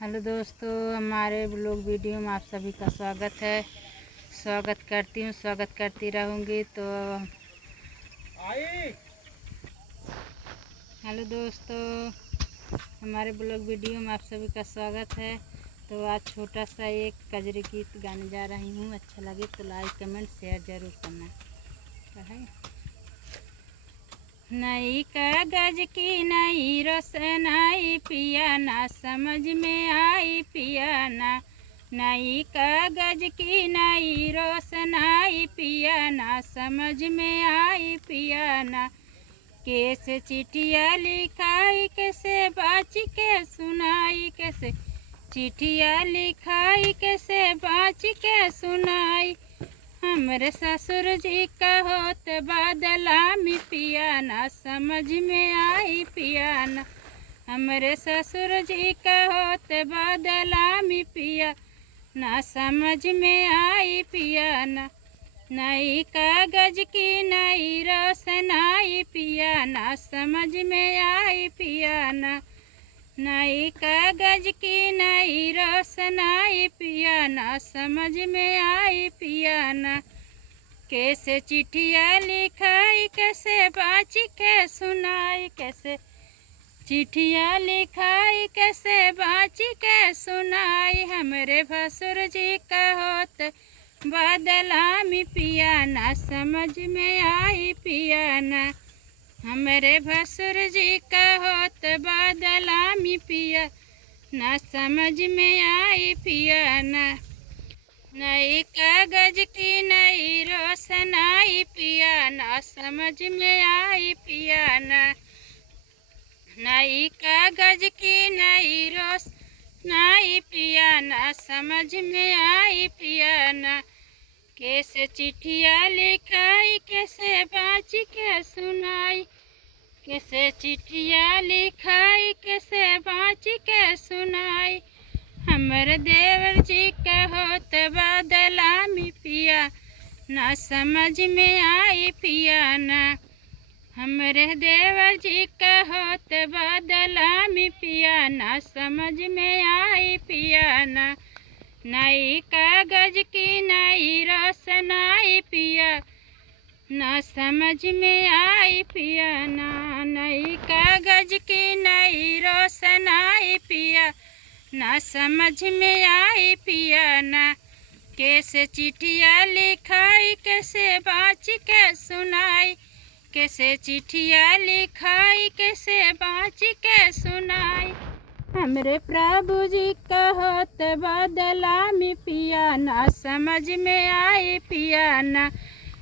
Hello दोस्तों, हमारे blog video में आप सभी का स्वागत है। स्वागत करती हूँ, स्वागत करती रहूँगी। तो हेलो दोस्तों, हमारे ब्लॉग वीडियो में आप सभी का स्वागत है। तो आज छोटा सा एक कजरी गीत गाने जा रही हूँ। अच्छा लगे तो लाइक कमेंट शेयर ज़रूर करना। तो है नई कागज की नई रोशनाई पिया ना समझ में आई पिया ना। नई कागज की नई रोशनाई पिया ना समझ में आई पिया ना। कैसे चिट्ठिया लिखाई कैसे बाची के सुनाई, कैसे चिट्ठिया लिखाई कैसे बाची के सुनाई। हमरे ससुर जी का होत बादलामी पिया ना समझ में आई पिया ना। हमरे ससुर जी का होत बादलामी पिया ना समझ में आई पिया ना। नई कागज की नई रोशनाई पिया ना समझ में आई पिया ना। नई कागज की नई रोशनाई पिया ना समझ में आई पिया ना। कैसे चिट्ठिया लिखाई कैसे बाची के सुनाई, कैसे चिट्ठिया लिखाई कैसे बाची के सुनाई। हमरे भसुर जी का होत बादलामी पिया ना समझ में आई पिया ना। हमरे भसुर जी का होत बादलामी पिया ना समझ में आई पिया ना। नई कागज की नई रोशनाई पिया ना समझ में आई पिया ना। नई कागज की नई रोशनाई पिया ना समझ में आई पिया ना। कैसे चिट्ठिया लिखाई कैसे बाची के सुनाई, कैसे चिट्ठिया लिखाई कैसे बाची के सुनाई। हमर देवर जी का होत बादलामी पिया ना समझ में आई पिया ना। हमरे देवर जी का होत बादलामी पिया ना समझ में आई पिया ना। नई कागज की नई रोशनाई पिया ना समझ में आई पिया ना। नई कागज की नई रोशनाई पिया ना समझ में आई पिया ना। कैसे चिट्ठिया लिखाई कैसे बाची के सुनाई, कैसे चिट्ठिया लिखाई कैसे बाची के सुनाई। हमरे प्रभु जी का होत बादलामी पिया ना समझ में आई पिया ना।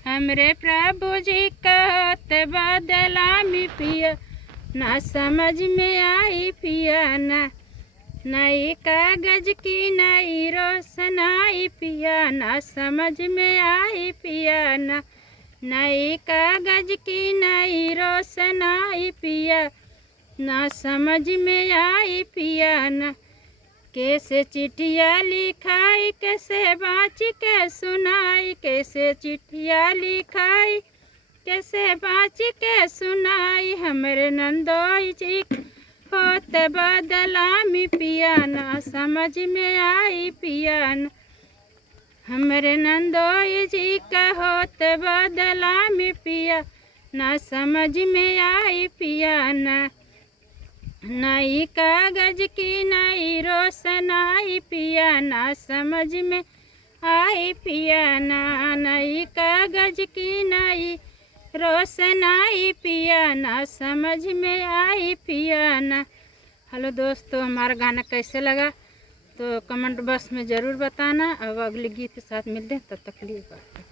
हमरे प्रभु जी का होत बादलामी पिया ना समझ में आई पिया ना। नई कागज की नई रोशनाई पिया ना समझ में आई पिया ना। नई कागज की नई रोशनाई पिया ना समझ में आई पिया ना। कैसे चिट्ठिया लिखाई कैसे बाची के सुनाई, कैसे चिट्ठिया लिखाई कैसे बाची के सुनाई। हमरे नंदोई जी होत बादलामी पिया ना समझ में आई पिया ना। हमरे नंदोई जी का होत बादलामी पिया ना समझ में आई पिया ना। नई कागज की नई रोशनाई पिया ना समझ में आई पिया ना। नई कागज की नई रोशनाई पिया ना समझ में आई पिया ना। हेलो दोस्तों, हमारा गाना कैसे लगा तो कमेंट बॉक्स में ज़रूर बताना। अब अगले गीत के साथ मिलते हैं, तब तक के लिए बाय।